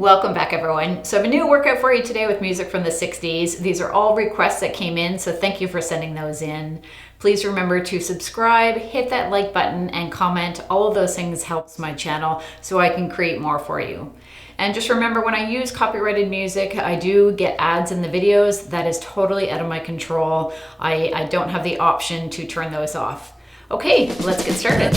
Welcome back, everyone. So I have a new workout for you today with music from the 60s. These are all requests that came in, so thank you for sending those in. Please remember to subscribe, hit that like button, and comment. All of those things helps my channel so I can create more for you. And just remember, when I use copyrighted music, I do get ads in the videos. That is totally out of my control. I don't have the option to turn those off. Okay, let's get started.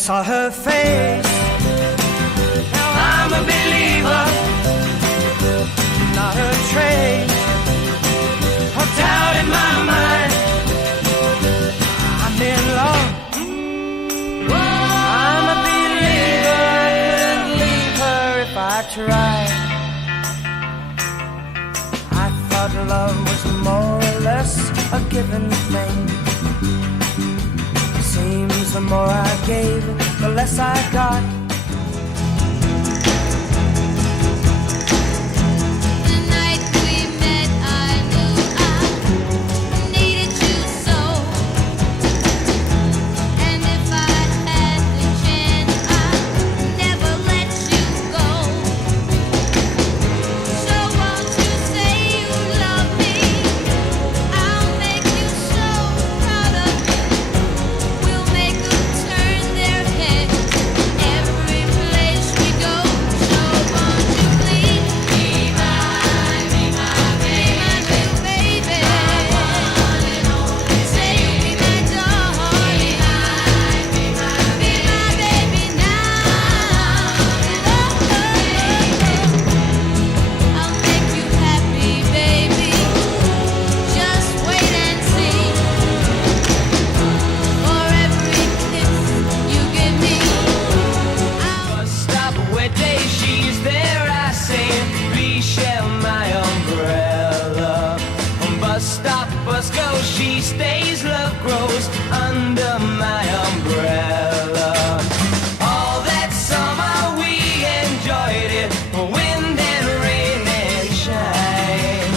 saw her face. Now I'm a believer, not a trace of doubt in my mind. I'm in love. I'm a believer, I couldn't leave her if I tried. I thought love was more or less a given thing. Seems the more I gave, the less I got. The night we met, I knew I needed you so. And if I had the chance, I'd never let you go. So won't you say you love me? I'll make you so proud of me. We'll make them turn their heads every place we go. So won't you please be mine, be my new baby? Say you'll be my darling, be my baby now. I'll make you happy, baby. Just wait and see. For every kiss you give me, Bus stop where day she's there, I say, please share my umbrella. Bus stop, bus go, she stays, love grows under my umbrella. All that summer we enjoyed it, wind and rain and shine.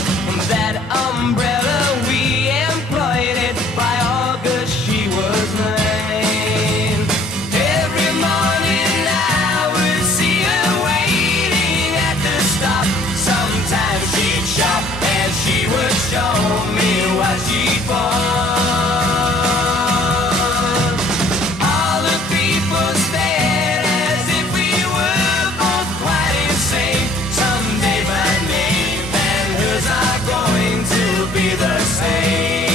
That umbrella we employed it, by August she was mine. Every morning I would see her waiting at the stop. Sometimes she'd shop and she would show me what she'd bought. All the people stared as if we were both quite insane. Someday my name and hers are going to be the same.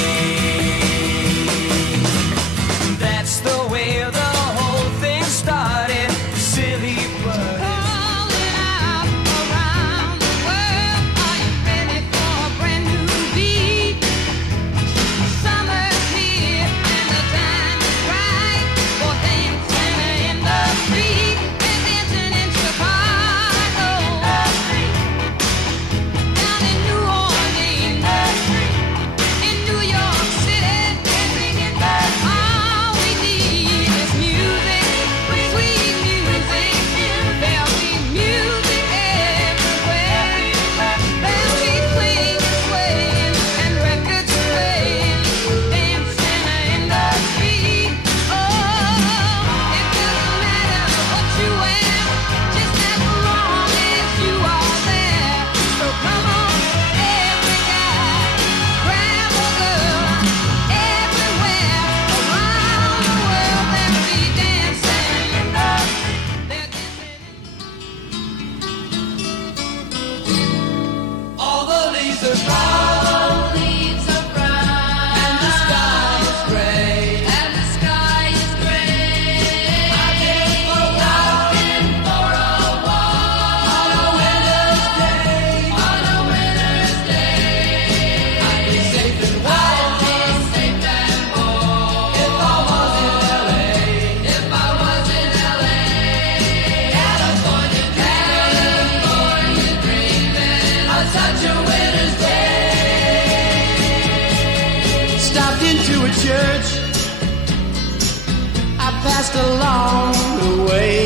That's the way the whole thing started, silly bird. calling out around the world. Are you ready for a brand new beat? Summer's here and the time is right for dancing in the street. We're dancing in Chicago, down in New Orleans, in New York City. All we need is music, sweet music. There'll be music everywhere. There'll be queens swaying and records playing, dancing in the street. Oh, it doesn't matter what you wear, just as long as you are there. So come on, every guy, grab a girl. Everywhere around the world, they'll be dancing. They're dancing. All the leaves are brown, and the sky is gray. And the sky is gray. I came for a walk on a winter's day. I'd be safe and warm if I was in LA. California dreaming on such a winter's day. Stopped into a church, I passed along the way.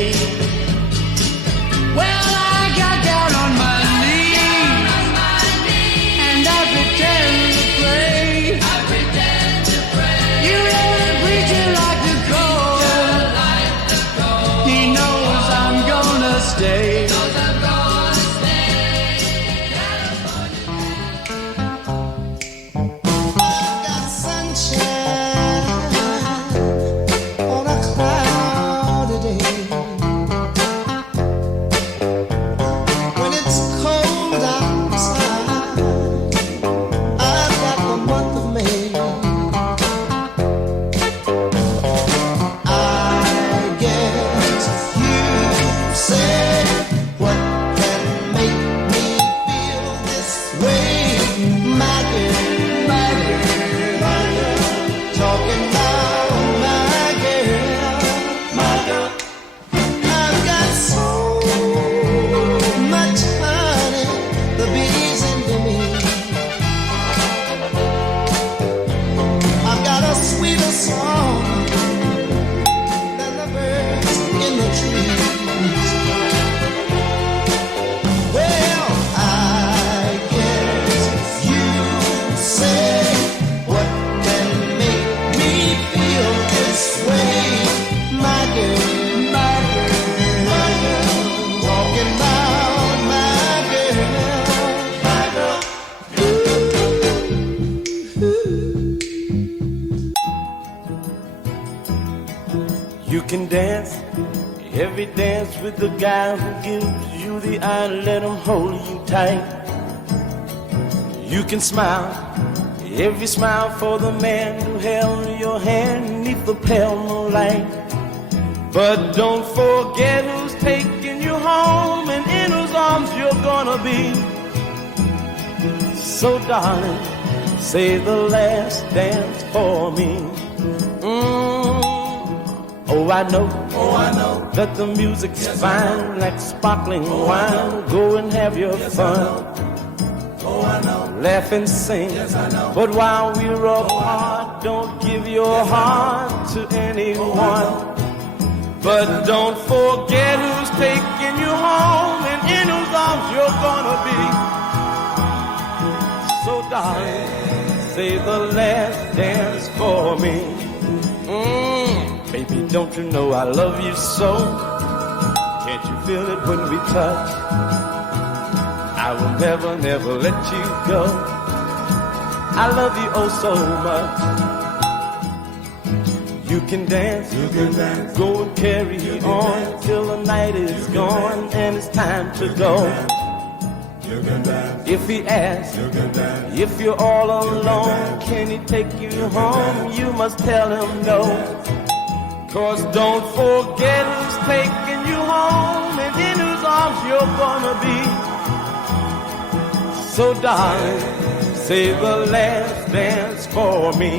Well, I got down on my knees and I pretend to pray. You know the preacher like the cold. He knows I'm gonna stay. Got sunshine on a cloudy day. can dance every dance with the guy who gives you the eye. Let him hold you tight. You can smile every smile for the man who held your hand neath the pale moonlight. But don't forget who's taking you home and in whose arms you're gonna be. So darling, say the last dance for me. Oh, I know that the music's fine, like sparkling wine. Go and have your fun. Laugh and sing. But while we're apart, don't give your heart to anyone. But don't forget who's taking you home and in whose arms you're gonna be. So darling, say the last dance for me. Baby, don't you know I love you so? Can't you feel it when we touch? I will never, never let you go. I love you oh so much. You can dance, go and carry on till the night is gone and it's time to go. If he asks, if you're all alone, can he take you home? You must tell him no. 'Cause don't forget who's taking you home and in whose arms you're gonna be. So darling, say the last dance for me.